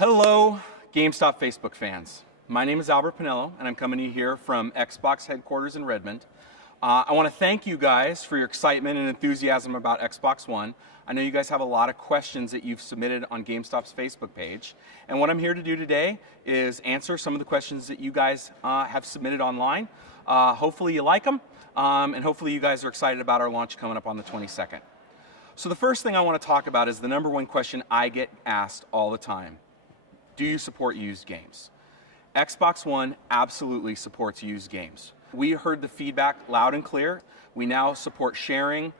Hello, GameStop Facebook fans. My name is Albert Penello, and I'm coming to you here from Xbox headquarters in Redmond. I want to thank you guys for your excitement and enthusiasm about Xbox One. I know you guys have a lot of questions that you've submitted on GameStop's Facebook page. And what I'm here to do today is answer some of the questions that you guys have submitted online. Hopefully you like them, and hopefully you guys are excited about our launch coming up on the 22nd. So the first thing I want to talk about is the number one question I get asked all the time. Do you support used games? Xbox One absolutely supports used games. We heard the feedback loud and clear. We now support sharing,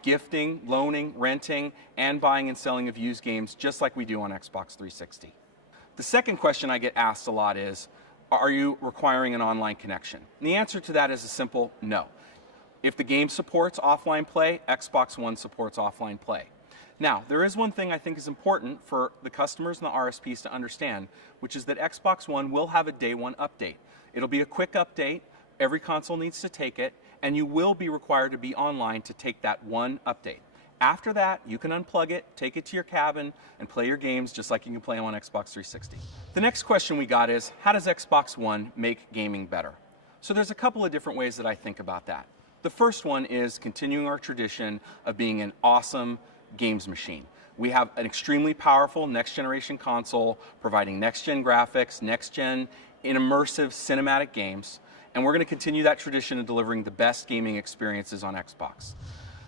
gifting, loaning, renting, and buying and selling of used games just like we do on Xbox 360. The second question I get asked a lot is, are you requiring an online connection? And the answer to that is a simple no. If the game supports offline play, Xbox One supports offline play. Now, there is one thing I think is important for the customers and the RSPs to understand, which is that Xbox One will have a day one update. It'll be a quick update. Every console needs to take it, and you will be required to be online to take that one update. After that, you can unplug it, take it to your cabin, and play your games just like you can play them on Xbox 360. The next question we got is, how does Xbox One make gaming better? So there's a couple of different ways that I think about that. The first one is continuing our tradition of being an awesome games machine. We have an extremely powerful next-generation console providing next-gen graphics, next-gen immersive cinematic games, and we're going to continue that tradition of delivering the best gaming experiences on Xbox.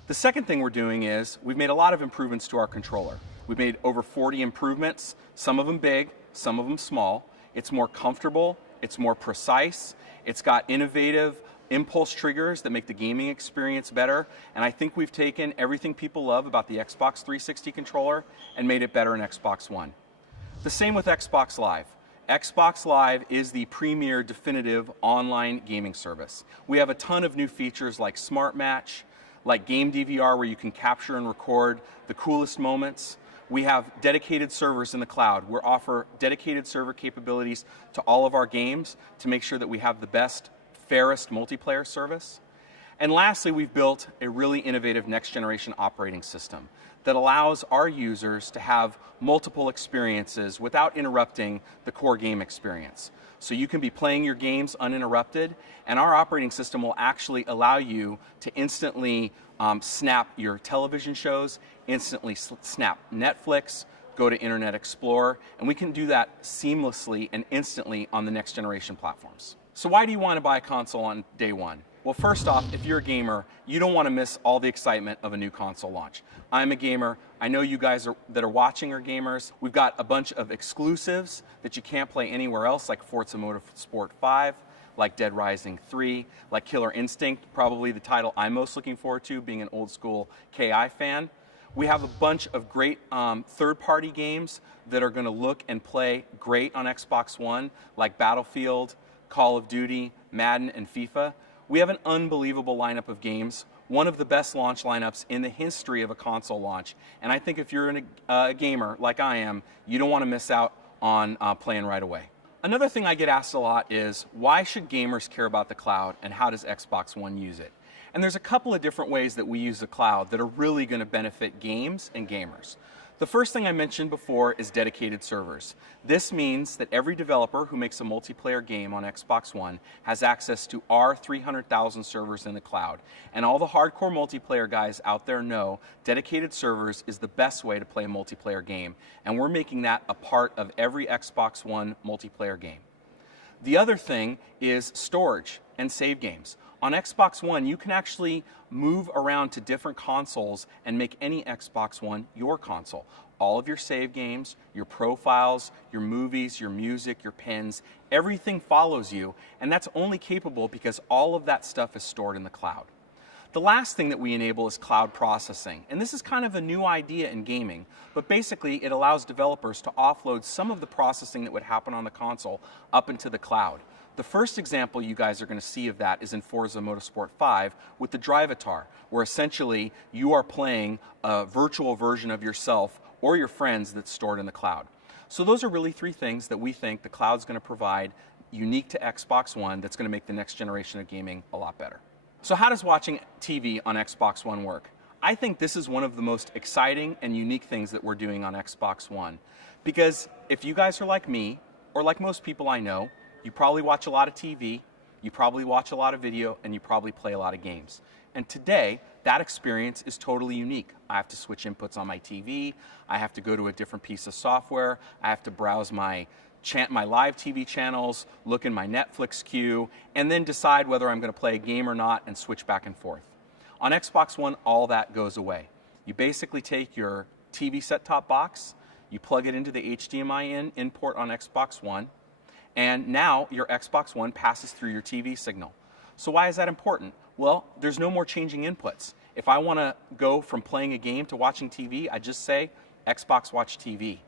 The second thing we're doing is we've made a lot of improvements to our controller. We've made over 40 improvements, some of them big, some of them small. It's more comfortable, it's more precise, it's got innovative impulse triggers that make the gaming experience better, and I think we've taken everything people love about the Xbox 360 controller and made it better in Xbox One. The same with Xbox Live. Xbox Live is the premier definitive online gaming service. We have a ton of new features like Smart Match, like Game DVR where you can capture and record the coolest moments. We have dedicated servers in the cloud. We offer dedicated server capabilities to all of our games to make sure that we have the best, fairest multiplayer service. And lastly, we've built a really innovative next-generation operating system that allows our users to have multiple experiences without interrupting the core game experience. So you can be playing your games uninterrupted, and our operating system will actually allow you to instantly snap your television shows, instantly snap Netflix, go to Internet Explorer, and we can do that seamlessly and instantly on the next-generation platforms. So why do you want to buy a console on day one? Well, first off, if you're a gamer, you don't want to miss all the excitement of a new console launch. I'm a gamer. I know you guys that are watching are gamers. We've got a bunch of exclusives that you can't play anywhere else, like Forza Motorsport 5, like Dead Rising 3, like Killer Instinct, probably the title I'm most looking forward to, being an old school KI fan. We have a bunch of great third-party games that are going to look and play great on Xbox One, like Battlefield, Call of Duty, Madden, and FIFA. We have an unbelievable lineup of games, one of the best launch lineups in the history of a console launch. And I think if you're a gamer like I am, you don't want to miss out on playing right away. Another thing I get asked a lot is, why should gamers care about the cloud, and how does Xbox One use it? And there's a couple of different ways that we use the cloud that are really going to benefit games and gamers. The first thing I mentioned before is dedicated servers. This means that every developer who makes a multiplayer game on Xbox One has access to our 300,000 servers in the cloud. And all the hardcore multiplayer guys out there know dedicated servers is the best way to play a multiplayer game. And we're making that a part of every Xbox One multiplayer game. The other thing is storage and save games. On Xbox One, you can actually move around to different consoles and make any Xbox One your console. All of your save games, your profiles, your movies, your music, your pens, everything follows you, and that's only capable because all of that stuff is stored in the cloud. The last thing that we enable is cloud processing, and this is kind of a new idea in gaming, but basically it allows developers to offload some of the processing that would happen on the console up into the cloud. The first example you guys are going to see of that is in Forza Motorsport 5 with the Drivatar, where essentially you are playing a virtual version of yourself or your friends that's stored in the cloud. So those are really three things that we think the cloud's going to provide unique to Xbox One that's going to make the next generation of gaming a lot better. So how does watching TV on Xbox One work? I think this is one of the most exciting and unique things that we're doing on Xbox One. Because if you guys are like me, or like most people I know, you probably watch a lot of TV, you probably watch a lot of video, and you probably play a lot of games. And today, that experience is totally unique. I have to switch inputs on my TV, I have to go to a different piece of software, I have to browse my live TV channels, look in my Netflix queue, and then decide whether I'm going to play a game or not and switch back and forth. On Xbox One, all that goes away. You basically take your TV set-top box, you plug it into the HDMI in port on Xbox One, and now your Xbox One passes through your TV signal. So why is that important? Well, there's no more changing inputs. If I want to go from playing a game to watching TV, I just say Xbox Watch TV.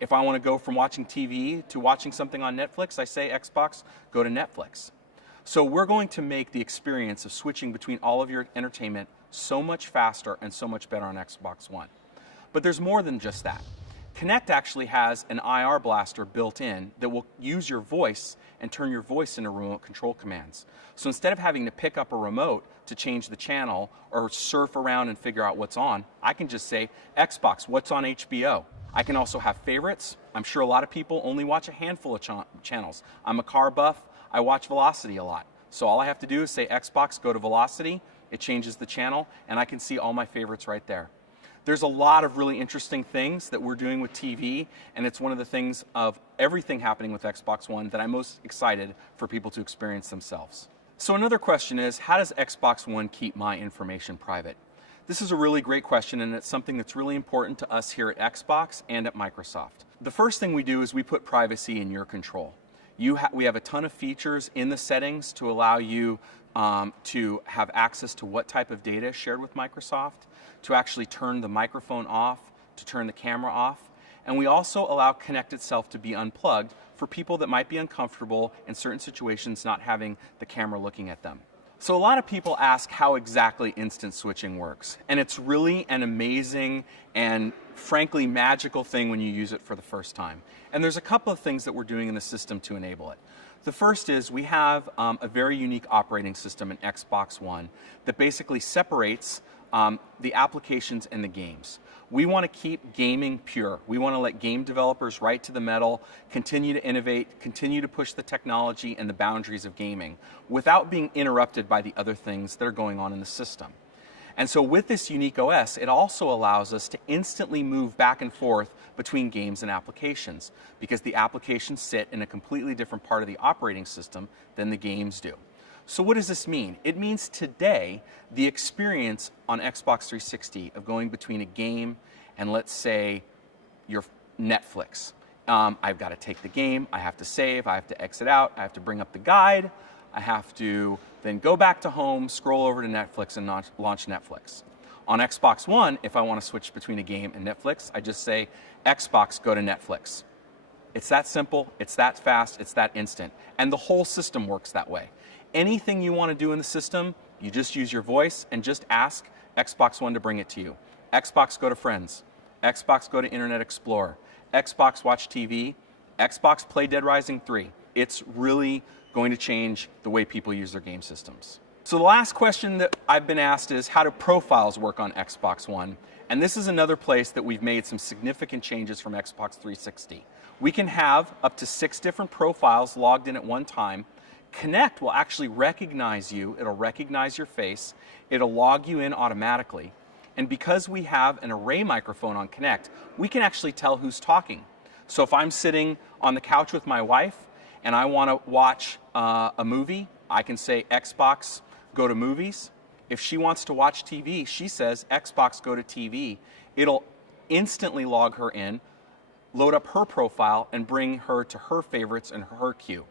If I want to go from watching TV to watching something on Netflix, I say Xbox, go to Netflix. So we're going to make the experience of switching between all of your entertainment so much faster and so much better on Xbox One. But there's more than just that. Kinect actually has an IR blaster built in that will use your voice and turn your voice into remote control commands. So instead of having to pick up a remote to change the channel or surf around and figure out what's on, I can just say, Xbox, what's on HBO? I can also have favorites. I'm sure a lot of people only watch a handful of channels. I'm a car buff. I watch Velocity a lot. So all I have to do is say Xbox, go to Velocity. It changes the channel, and I can see all my favorites right there. There's a lot of really interesting things that we're doing with TV, and it's one of the things of everything happening with Xbox One that I'm most excited for people to experience themselves. So another question is, how does Xbox One keep my information private? This is a really great question, and it's something that's really important to us here at Xbox and at Microsoft. The first thing we do is we put privacy in your control. We have a ton of features in the settings to allow you to have access to what type of data is shared with Microsoft, to actually turn the microphone off, to turn the camera off. And we also allow Kinect itself to be unplugged for people that might be uncomfortable in certain situations not having the camera looking at them. So a lot of people ask how exactly instant switching works. And it's really an amazing and frankly magical thing when you use it for the first time. And there's a couple of things that we're doing in the system to enable it. The first is we have a very unique operating system in Xbox One that basically separates the applications and the games. We want to keep gaming pure. We want to let game developers right to the metal, continue to innovate, continue to push the technology and the boundaries of gaming without being interrupted by the other things that are going on in the system. And so with this unique OS, it also allows us to instantly move back and forth between games and applications because the applications sit in a completely different part of the operating system than the games do. So what does this mean? It means today, the experience on Xbox 360 of going between a game and let's say your Netflix. I've got to take the game, I have to save, I have to exit out, I have to bring up the guide, I have to then go back to home, scroll over to Netflix and launch Netflix. On Xbox One, if I want to switch between a game and Netflix, I just say, Xbox, go to Netflix. It's that simple, it's that fast, it's that instant. And the whole system works that way. Anything you want to do in the system, you just use your voice and just ask Xbox One to bring it to you. Xbox, go to Friends. Xbox, go to Internet Explorer. Xbox, watch TV. Xbox, play Dead Rising 3. It's really going to change the way people use their game systems. So the last question that I've been asked is, how do profiles work on Xbox One? And this is another place that we've made some significant changes from Xbox 360. We can have up to 6 different profiles logged in at one time. Kinect will actually recognize you, it'll recognize your face, it'll log you in automatically. And because we have an array microphone on Kinect, we can actually tell who's talking. So if I'm sitting on the couch with my wife and I want to watch a movie, I can say Xbox, go to movies. If she wants to watch TV, she says Xbox, go to TV. It'll instantly log her in, load up her profile, and bring her to her favorites and her queue.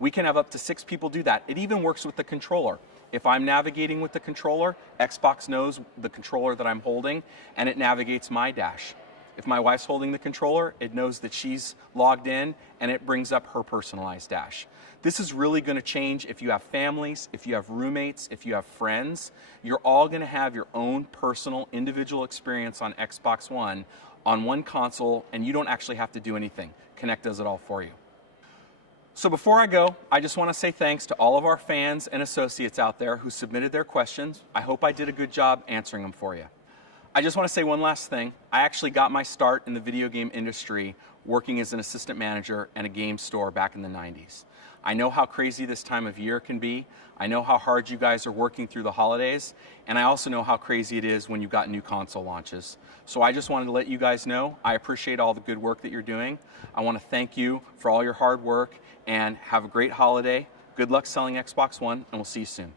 We can have up to 6 people do that. It even works with the controller. If I'm navigating with the controller, Xbox knows the controller that I'm holding, and it navigates my dash. If my wife's holding the controller, it knows that she's logged in, and it brings up her personalized dash. This is really going to change if you have families, if you have roommates, if you have friends. You're all going to have your own personal, individual experience on Xbox One on one console, and you don't actually have to do anything. Kinect does it all for you. So before I go, I just want to say thanks to all of our fans and associates out there who submitted their questions. I hope I did a good job answering them for you. I just want to say one last thing. I actually got my start in the video game industry working as an assistant manager in a game store back in the 90s. I know how crazy this time of year can be. I know how hard you guys are working through the holidays, and I also know how crazy it is when you've got new console launches. So I just wanted to let you guys know I appreciate all the good work that you're doing. I want to thank you for all your hard work, and have a great holiday. Good luck selling Xbox One, and we'll see you soon.